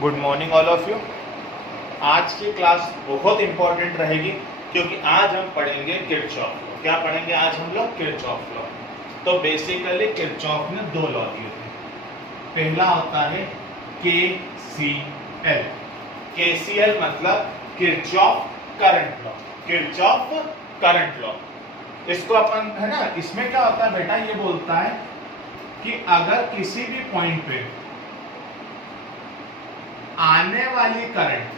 Good morning all of you. आज की class बहुत इंपॉर्टेंट रहेगी क्योंकि आज हम पढ़ेंगे किरचॉफ लॉ। क्या पढ़ेंगे आज हम लोग? Kirchhoff law. तो बेसिकली किरचॉफ ने दो लॉ दिए थे। पहला होता है KCL। KCL मतलब Kirchhoff current law. Kirchhoff current law, इसको अपन है ना, इसमें क्या होता है बेटा, ये बोलता है कि अगर किसी भी पॉइंट पे आने वाली करंट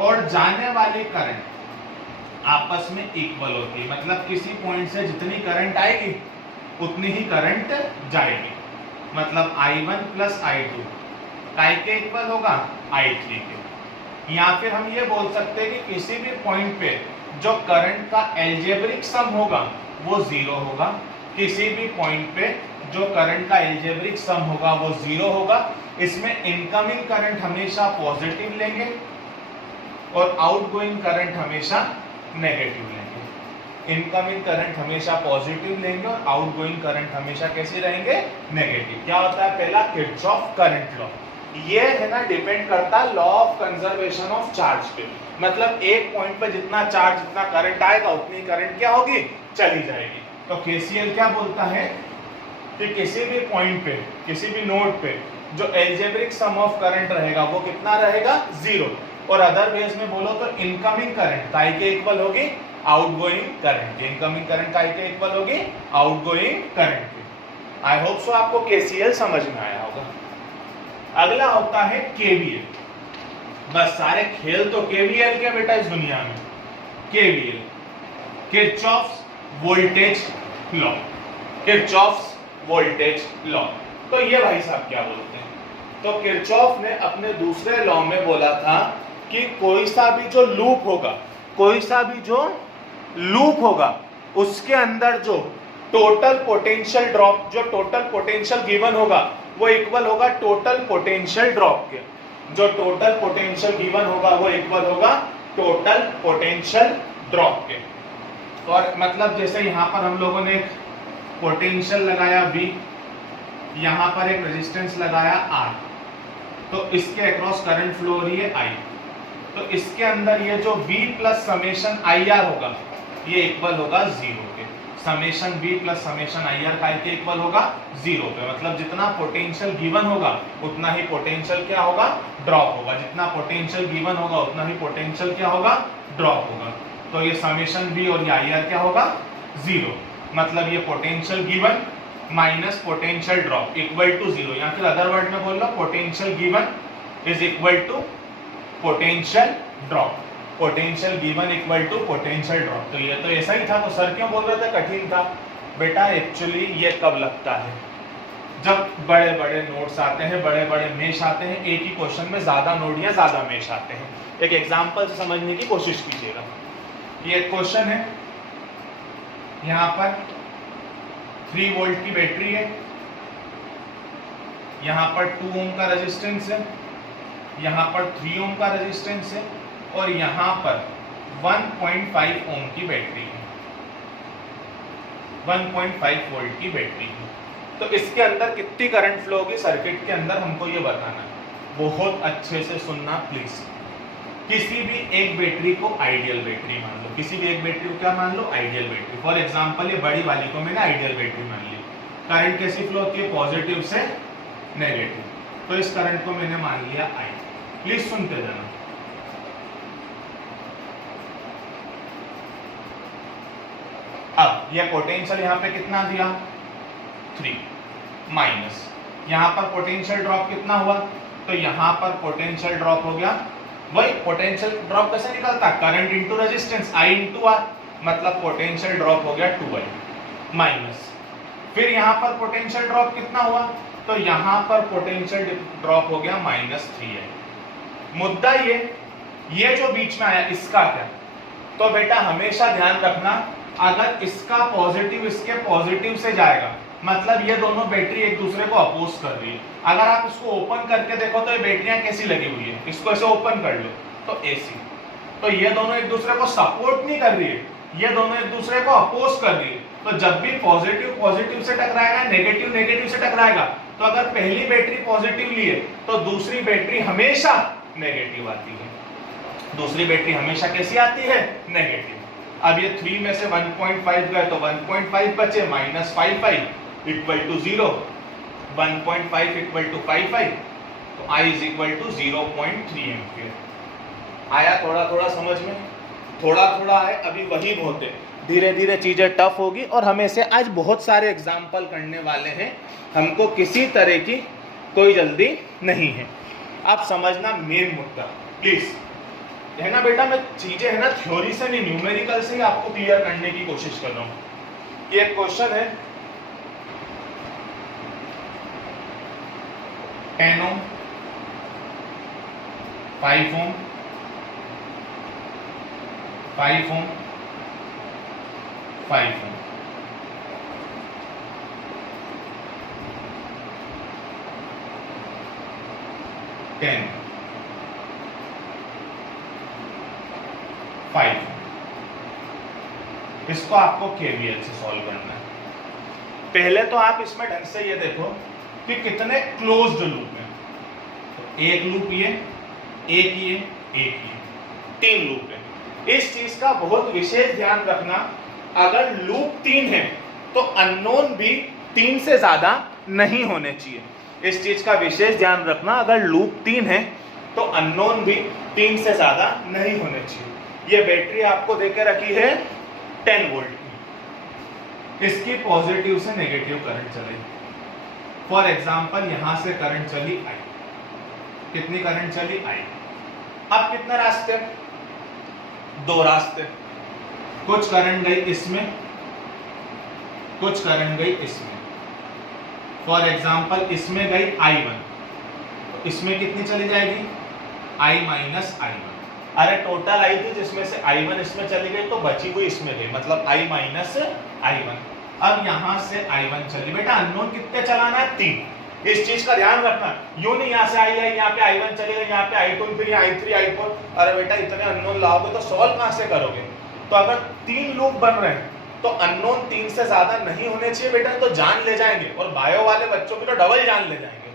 और जाने वाली करंट आपस में इक्वल होती है, मतलब किसी पॉइंट से जितनी करंट आएगी उतनी ही करंट जाएगी। मतलब I1 प्लस I2 काय के इक्वल होगा? I3 के। या फिर हम ये बोल सकते हैं कि किसी भी पॉइंट पे जो करंट का एल्जेब्रिक सम होगा वो जीरो होगा। किसी भी पॉइंट पे जो करंट का एल्जेब्रिक सम होगा वो जीरो होगा। इसमें इनकमिंग करंट हमेशा पॉजिटिव लेंगे और आउटगोइंग करंट हमेशा नेगेटिव लेंगे। इनकमिंग करंट हमेशा पॉजिटिव लेंगे और आउटगोइंग करंट हमेशा कैसे रहेंगे? नेगेटिव। क्या होता है पहला? Kirchhoff current law. ये है ना, डिपेंड करता है law of conservation of charge पे। मतलब एक पॉइंट पे जितना चार्ज जितना करंट आएगा उतनी करंट क्या होगी? चली जाएगी। तो KCL क्या बोलता है कि किसी भी पॉइंट पे, किसी भी नोड पे जो एल्जेब्रिक सम ऑफ करंट रहेगा वो कितना रहेगा? जीरो। और अदर वेज में बोलो तो इनकमिंग करंट काय के इक्वल होगी? आउटगोइंग करंट के। इनकमिंग करंट काय के इक्वल होगी? आउटगोइंग करंट के। आई होप सो आपको KCL समझ में आया होगा। अगला होता है KVL। बस सारे खेल तो KVL के बेटा इस दुनिया में। KVL, Kirchhoff's voltage law. Kirchhoff's voltage law. तो ये भाई साहब क्या बोलते हैं? तो किरचॉफ ने अपने दूसरे लॉ में बोला था कि कोई सा भी जो लूप होगा, कोई सा भी जो लूप होगा उसके अंदर जो टोटल पोटेंशियल ड्रॉप, जो टोटल पोटेंशियल गिवन होगा वो इक्वल होगा टोटल पोटेंशियल ड्रॉप के। जो टोटल पोटेंशियल गिवन होगा वो इक्वल होगा टोटल पोटेंशियल ड्रॉप के। और मतलब जैसे यहां पर हम लोगों ने पोटेंशियल लगाया V, यहां पर एक रेजिस्टेंस लगाया R, तो इसके अक्रॉस करंट फ्लो हो रही है I। तो इसके अंदर ये जो V प्लस समेशन IR होगा ये इक्वल होगा जीरो के। Summation V plus summation IR का इक्वल होगा जीरो पे। मतलब जितना पोटेंशियल गिवन होगा उतना ही पोटेंशियल क्या होगा? ड्रॉप होगा। जितना पोटेंशियल गिवन होगा उतना ही पोटेंशियल क्या होगा? ड्रॉप होगा। तो ये समेशन V और ये IR क्या होगा? जीरो। मतलब ये potential given minus potential drop equal to zero. या फिर अदर वर्ड में बोल लो, potential given is equal to potential drop. Potential given equal to potential drop. तो ये तो ऐसा ही था। तो सर क्यों बोल रहे थे कठिन था? बेटा एक्चुअली ये कब लगता है? जब बड़े बड़े नोट्स आते हैं, बड़े बड़े मेश आते हैं, एक ही क्वेश्चन में ज्यादा नोट या ज्यादा मेश आते हैं। एक एग्जांपल से समझने की कोशिश कीजिएगा। ये क्वेश्चन है, यहाँ पर 3 वोल्ट की बैटरी है, यहाँ पर 2 ओम का रेजिस्टेंस है, यहाँ पर 3 ओम का रेजिस्टेंस है और यहाँ पर 1.5 ओम की बैटरी है, 1.5 वोल्ट की बैटरी है। तो इसके अंदर कितनी करंट फ्लो होगी सर्किट के अंदर, हमको ये बताना है। बहुत अच्छे से सुनना प्लीज। किसी भी एक बैटरी को आइडियल बैटरी मान लो। किसी भी एक बैटरी को क्या मान लो? Ideal battery. फॉर एग्जांपल ये बड़ी वाली को मैंने आइडियल बैटरी मान ली। करंट कैसी फ्लो होती है? पॉजिटिव से नेगेटिव। तो इस करंट को मैंने मान लिया I। प्लीज सुनते जाना। अब ये पोटेंशियल यहाँ पे कितना दिया? 3 माइनस यहाँ पर पोटेंशियल ड्रॉप कितना हुआ? तो यहाँ पर पोटेंशियल ड्रॉप हो गया, वही पोटेंशियल ड्रॉप कैसे निकलता? Current into resistance I into R। मतलब पोटेंशियल ड्रॉप हो गया 2I माइनस। फिर यहाँ पर पोटेंशियल ड्रॉप कितना हुआ? तो यहाँ पर पोटेंशियल ड्रॉप हो गया -3I। मुद्दा ये जो बीच में आया इसका क्या? तो बेटा हमेशा ध्यान रखना, अगर इसका पॉजिटिव इसके पॉजिटिव से जाएगा मतलब ये दोनों बैटरी एक दूसरे को अपोज कर रही है। अगर आप इसको ओपन करके देखो तो ये बैटरियां कैसी लगी हुई है, इसको ऐसे ओपन कर लो तो AC। तो ये दोनों एक दूसरे को सपोर्ट नहीं कर रही है, ये दोनों एक दूसरे को अपोज कर रही है। तो जब भी पॉजिटिव पॉजिटिव से टकराएगा, नेगेटिव नेगेटिव से टकराएगा, तो अगर पहली बैटरी पॉजिटिव ली है तो दूसरी बैटरी हमेशा नेगेटिव आती है, दूसरी बैटरी हमेशा कैसी आती है, नेगेटिव। अब ये 3 में से 1.5 गए तो 1.5 बचे, -5 इक्वल टू 0, 1.5 इक्वल टू 5, तो I is equal to 0.3 ampere. आया थोड़ा थोड़ा समझ में, थोड़ा थोड़ा है, अभी वही बहुत है, धीरे धीरे चीजें टफ होगी और हमें से आज बहुत सारे एग्जाम्पल करने वाले हैं, हमको किसी तरह की कोई जल्दी नहीं है। आप समझना मेन मुद्दा प्लीज, है ना बेटा, मैं चीजें है ना थ्योरी से नहीं न्यूमेरिकल से ही आपको क्लियर करने की कोशिश कर रहा हूं। ये एक क्वेश्चन है 10 ओम 5 ओम 5 ओम 5 ओम, टेन 5, इसको आपको केवीएल से सॉल्व करना है। पहले तो आप इसमें ढंग से ये देखो कि कितने क्लोज्ड लूप हैं, तो एक लूप ये, एक ये, एक ये, 3 लूप है। इस चीज का बहुत विशेष ध्यान रखना, अगर लूप 3 है तो अननोन भी 3 से ज्यादा नहीं होने चाहिए। इस चीज का विशेष ध्यान रखना, अगर लूप 3 है तो अननोन भी 3 से ज्यादा नहीं होने चाहिए। ये बैटरी आपको देके रखी है 10 वोल्ट की, इसकी पॉजिटिव से नेगेटिव करंट चलेगी। फॉर एग्जांपल यहां से करंट चली आई, कितनी करंट चली आई, अब कितने रास्ते, 2 रास्ते, कुछ करंट गई इसमें, कुछ करंट गई इसमें। फॉर एग्जांपल इसमें गई I1, तो इसमें कितनी चली जाएगी, I माइनस I1। अरे टोटल आई थी जिसमें से I1 इसमें चली गई तो बची हुई इसमें गई, मतलब I माइनस I1। अब यहां से I1 चली, बेटा अननोन कितने चलाना है, 3। इस चीज का ध्यान रखना, यूं नहीं यहां से आई है, यहाँ पे I1 चली गई, यहाँ पे I2, फिर I3 I4। अरे बेटा इतने अननोन लाओगे तो सॉल्व कहां से करोगे। तो अगर 3 लूप बन रहे हैं तो अननोन 3 से ज्यादा नहीं होने चाहिए बेटा, तो जान ले जाएंगे, और बायो वाले बच्चों की तो डबल जान ले जाएंगे।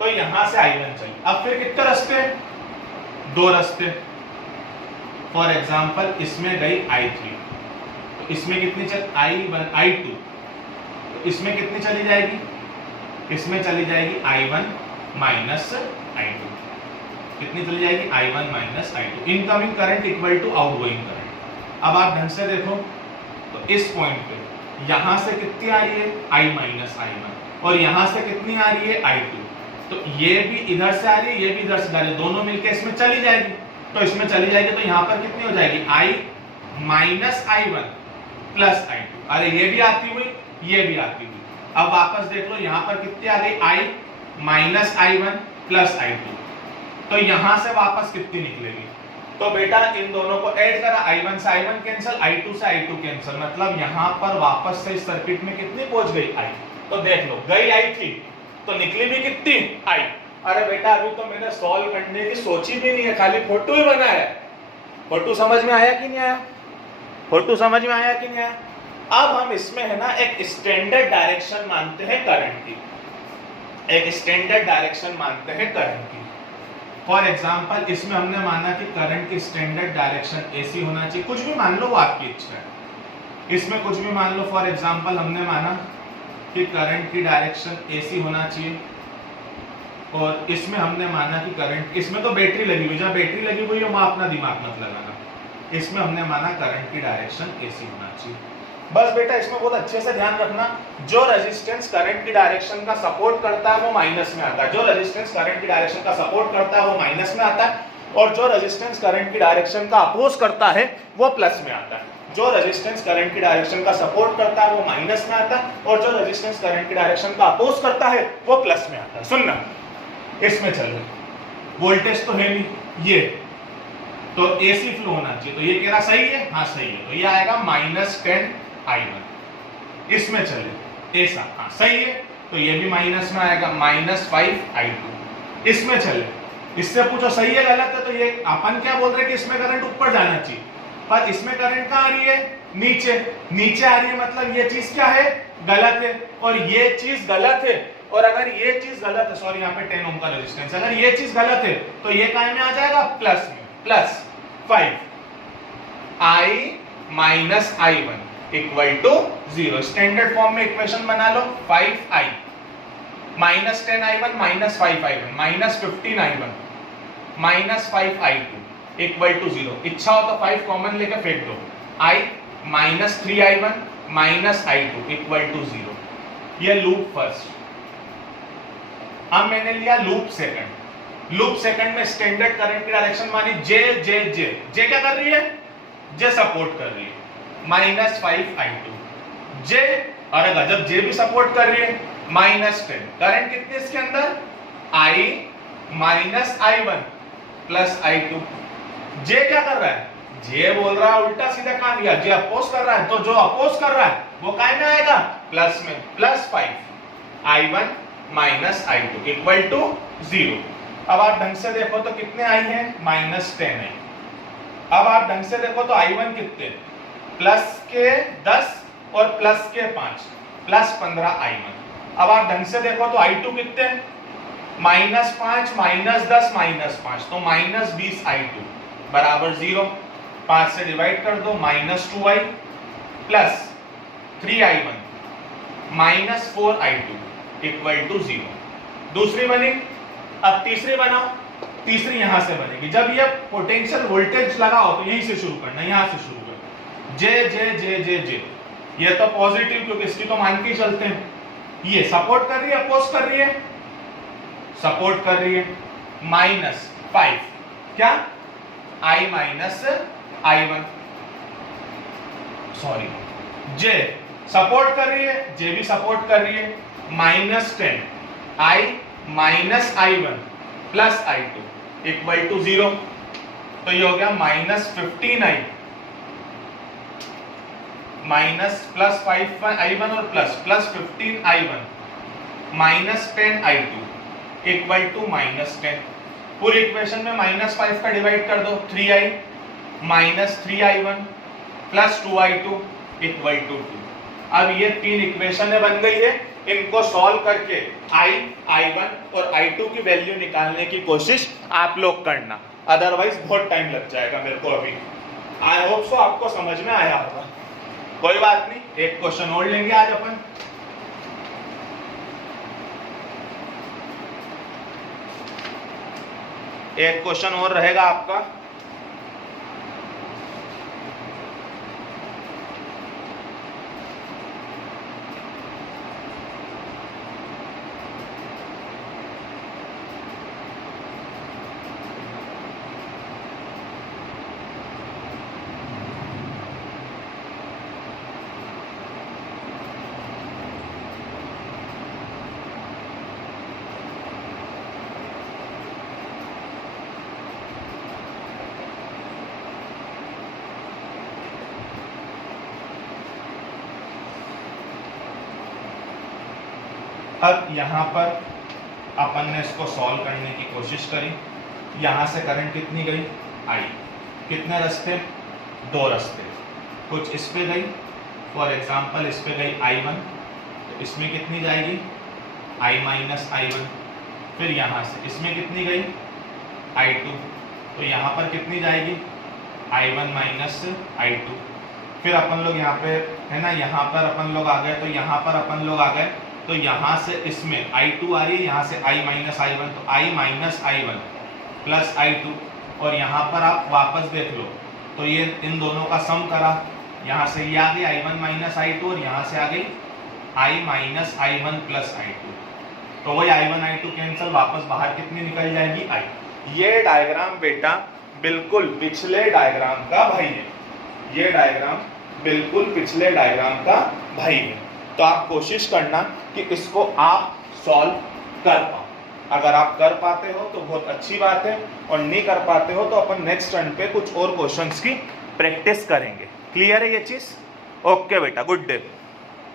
तो यहां से I1 चली, अब फिर कितने रास्ते, 2 रास्ते। फॉर एग्जांपल इसमें गई I3, तो इसमें कितनी चल, I1 I2, तो इसमें कितनी चली जाएगी, इसमें चली जाएगी I1 माइनस I2, कितनी चली जाएगी, I1 minus I2। Incoming current equal to outgoing current. अब आप ढंग से देखो तो इस पॉइंट पे यहां से कितनी आ रही है, I माइनस I1, और यहां से कितनी आ रही है, I2। तो ये भी इधर से आ रही है, ये भी इधर से आ रही है, दोनों मिलकर इसमें चली जाएगी, तो इसमें चली जाएगी तो यहां पर कितनी हो जाएगी, I minus I1 plus I2। अरे ये भी आती हुई, ये भी आती हुई। अब वापस देख लो यहां पर कितनी आ गई, I minus I1 plus I2, तो यहां से वापस कितनी निकलेगी, तो बेटा इन दोनों को ऐड करा, I1 से I1 कैंसिल, I2 से I2 कैंसिल, मतलब यहां पर वापस से इस सर्किट में कितनी पहुंच गई, I। तो देख लो गई I3 तो निकली भी कितनी, I। अरे बेटा अभी तो मैंने सॉल्व करने की सोची भी नहीं है, खाली फोटो ही बनाया है। फोटो समझ में आया कि नहीं आया, फोटो समझ में आया कि नहीं आया। अब हम इसमें है ना एक स्टैंडर्ड डायरेक्शन मानते हैं करंट की, एक स्टैंडर्ड डायरेक्शन मानते हैं करंट की। फॉर एग्जाम्पल इसमें हमने माना कि करंट की स्टैंडर्ड डायरेक्शन ऐसी होना चाहिए, कुछ भी मान लो वो आपकी इच्छा है, इसमें कुछ भी मान लो। फॉर एग्जाम्पल हमने माना कि करंट की डायरेक्शन ऐसी होना चाहिए, और इसमें हमने माना कि करंट, इसमें तो बैटरी लगी हुई, जहाँ बैटरी लगी हुई है वहां अपना दिमाग मत लगाना। इसमें हमने माना करंट की डायरेक्शन ऐसी होना चाहिए। बस बेटा इसमें बहुत अच्छे से ध्यान रखना, जो रेजिस्टेंस करंट की डायरेक्शन का सपोर्ट करता है वो माइनस में आता है, जो रेजिस्टेंस करंट की डायरेक्शन का सपोर्ट करता है वो माइनस में आता है, और जो रेजिस्टेंस करंट की डायरेक्शन का अपोज करता है वो प्लस में आता है। जो रेजिस्टेंस करंट की डायरेक्शन का सपोर्ट करता है वो माइनस में आता है, और जो रेजिस्टेंस करंट की डायरेक्शन का अपोज करता है वो प्लस में आता है। सुनना, इसमें चलो वोल्टेज तो है नहीं, ये तो एसी फ्लो होना चाहिए, तो ये कह रहा सही है, हाँ सही है, तो ये आएगा -10 I1। इसमें चले ऐसा, हाँ सही है, तो ये भी माइनस में आएगा, -5 I2। इसमें चले, इससे पूछो सही है गलत है, तो ये अपन क्या बोल रहे हैं कि इसमें करंट ऊपर जाना चाहिए, पर इसमें करंट कहाँ आ रही है, नीचे, नीचे आ रही है, मतलब ये चीज क्या है, गलत है, और ये चीज गलत है, और अगर ये चीज गलत है, सॉरी यहाँ पे 10 ओम का रेजिस्टेंस, अगर ये चीज गलत है तो ये काय में आ जाएगा प्लस में, plus 5 I minus I1 equal to 0। Standard form में इक्वेशन बना लो, 5I minus 10I1 minus 5I1 minus 15I1 minus 5I2 equal to 0। इच्छा हो तो 5 कॉमन लेके फेंक दो, I minus 3I1 minus I2 equal to 0। ये लूप फर्स्ट। अब मैंने लिया लूप सेकंड। लूप सेकंड में स्टैंडर्ड करंट की डायरेक्शन मानी जे जे जे। जे क्या कर रही है? जे सपोर्ट कर रही है, माइनस 5I2। जे, अरे गजब, जे भी सपोर्ट कर रही है, माइनस 10। करंट कितनी इसके अंदर? I minus I1 plus I2। जे क्या कर रहा है? जे बोल रहा है उल्टा सीधा काम किया, जे अपोज कर रहा है, तो जो अपोज कर रहा है वो काय में आएगा? प्लस में, plus 5 I1 minus I2 equal to 0। अब आप ढंग से देखो तो कितने आई हैं? माइनस 10 है। अब आप ढंग से देखो तो I1 कितने? प्लस के 10 और प्लस के 5, प्लस 15 I1। अब आप ढंग से देखो तो I2 कितने? माइनस 5 माइनस 10 माइनस 5, तो माइनस 20 I2 बराबर 0। 5 से डिवाइड कर दो, minus 2I plus 3I1 minus 4I2 equal to 0। दूसरी बनी। अब तीसरी बनाओ। तीसरी यहां से बनेगी। जब ये पोटेंशियल वोल्टेज लगाओ तो यहीं से शुरू करना, यहां से शुरू करना। जे जे जे जे जे, ये तो पॉजिटिव, क्योंकि इसकी तो मान के ही चलते हैं। ये सपोर्ट कर रही है, अपोज कर रही है? सपोर्ट कर रही है। माइनस 5 क्या? I माइनस I1, सॉरी, जे सपोर्ट कर रही है, जे भी सपोर्ट कर रही है। Minus 10 I minus I1 plus I2 equal to 0। तो ये हो गया minus 15I minus plus 5I1 और plus 15I1 minus 10I2 equal to minus 10। पूरी इक्वेशन में माइनस 5 का डिवाइड कर दो, 3I minus 3I1 plus 2I2 equal to 2। अब ये तीन इक्वेशनें बन गई है। इनको सॉल्व करके I, I1 और I2 की वैल्यू निकालने की कोशिश आप लोग करना, अदरवाइज बहुत टाइम लग जाएगा मेरे को अभी। आई होप सो आपको समझ में आया होगा। कोई बात नहीं, एक क्वेश्चन और लेंगे आज अपन। एक क्वेश्चन और रहेगा आपका। अब यहां पर अपन ने इसको सॉल्व करने की कोशिश करी। यहां से करंट कितनी गई? I। कितने रास्ते? 2 रास्ते। कुछ इस पे गई, फॉर एग्जांपल इस पे गई I1, तो इसमें कितनी जाएगी? I minus I1। फिर यहां से इसमें कितनी गई? I2, तो यहां पर कितनी जाएगी? I1 minus I2। फिर अपन लोग यहाँ पे है ना, यहाँ पर अपन लोग आ गए, तो यहाँ पर अपन लोग आ गए, तो यहां से इसमें I2 आ रही है, यहां से I माइनस I1, तो I minus I1 plus I2। और यहां पर आप वापस देख लो तो ये इन दोनों का सम करा, यहां से ये आ गई I1 माइनस I2 और यहां से आ गई I minus I1 plus I2। तो वही I1 I2 कैंसिल, वापस बाहर कितनी निकल जाएगी? I। ये डायग्राम बेटा बिल्कुल पिछले डायग्राम का भाई है। ये डायग्राम बिल्कुल पिछले डायग्राम का भाई है। तो आप कोशिश करना कि इसको आप सॉल्व कर पाओ। अगर आप कर पाते हो तो बहुत अच्छी बात है, और नहीं कर पाते हो तो अपन नेक्स्ट टर्न पे कुछ और क्वेश्चंस की प्रैक्टिस करेंगे। क्लियर है ये चीज? ओके बेटा, गुड डे।